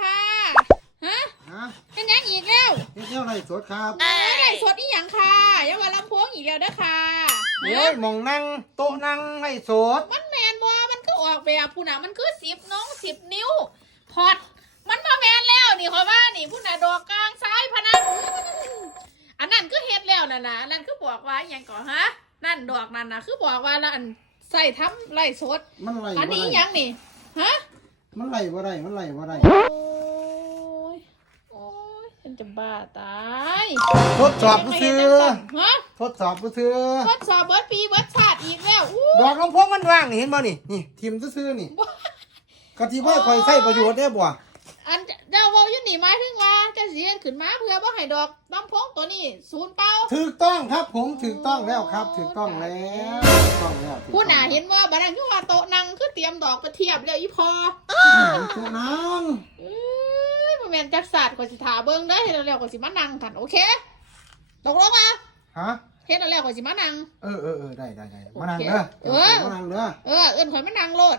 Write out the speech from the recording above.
ค่ะ ฮะฮะเป็นหยังอีกแล้วเฮ็ดแนวไรสดครับเอ้ยสดอีหยังค่ะอย่าว่าลำโพงอีกแล้วเด้อค่ะเฮ้ยหมองนั่งโต๊ะนั่งไรสดมันแมนบ่มันก็ออกแบบผู้น่ะมันคือสิบน้องสิบนิ้ว พอด มันมาแมนแล้วนี่ขอยว่านี่ผู้น่ะดอกกลางซ้ายพะนันอันนั้นคือเฮ็ดแล้วน่ะนะอันนั้นคือบอกว่าอหยังก่อนฮะ นั่นดอกนั่นน่ะคือบอกว่าแล้วอันใส่ทำไรสด มันไรอันบ่นี้ได้หยังนี่ ฮะ มันไรบ่ได้มันไรบ่ได้โอ้ย โอ้ย ฉันจะบ้าตายทดสอบผู้ซื้อฮะทดสอบผู้ซื้อทดสอบเบิร์ดปีเบิร์ดชาติอีกแล้วอู้ดอกลำโพงมันว่างนี่เห็นบ่นี่นี่ทิมซื้อๆนี่กะทิว่าคอยใช้ประโยชน์ได้บ่อันเจ้าเวาอยู่นี่หมายถึงว่าจะเสียขึ้นมาเพื่อบ่ให้ดอกลำโพงตัวนี้ศูนย์เป้าถูกต้องครับผมถูกต้องแล้วครับถูกต้องแล้วถูกต้องแล้วถูกต้องผู้หนาเห็นว่าบัดนั้นคือว่าโต๊ะนั่งคือเต รียมดอกไปเทียบเลยอีพอโต๊ะนั่งเอ้ยบ่แม่นจักศาสตร์ข่อยสิถาเบิ่งได้อเฮ็ดแล้วข่าสิมานั่งกันโอเคตกลงมาฮะ เฮ็ดแล้วข่าสิมานั่ง เออเออเออได้ได้ได้มานั่งเด้อเออ มานั่งเด้อ เออเอิ้นข่อยมานั่งโลด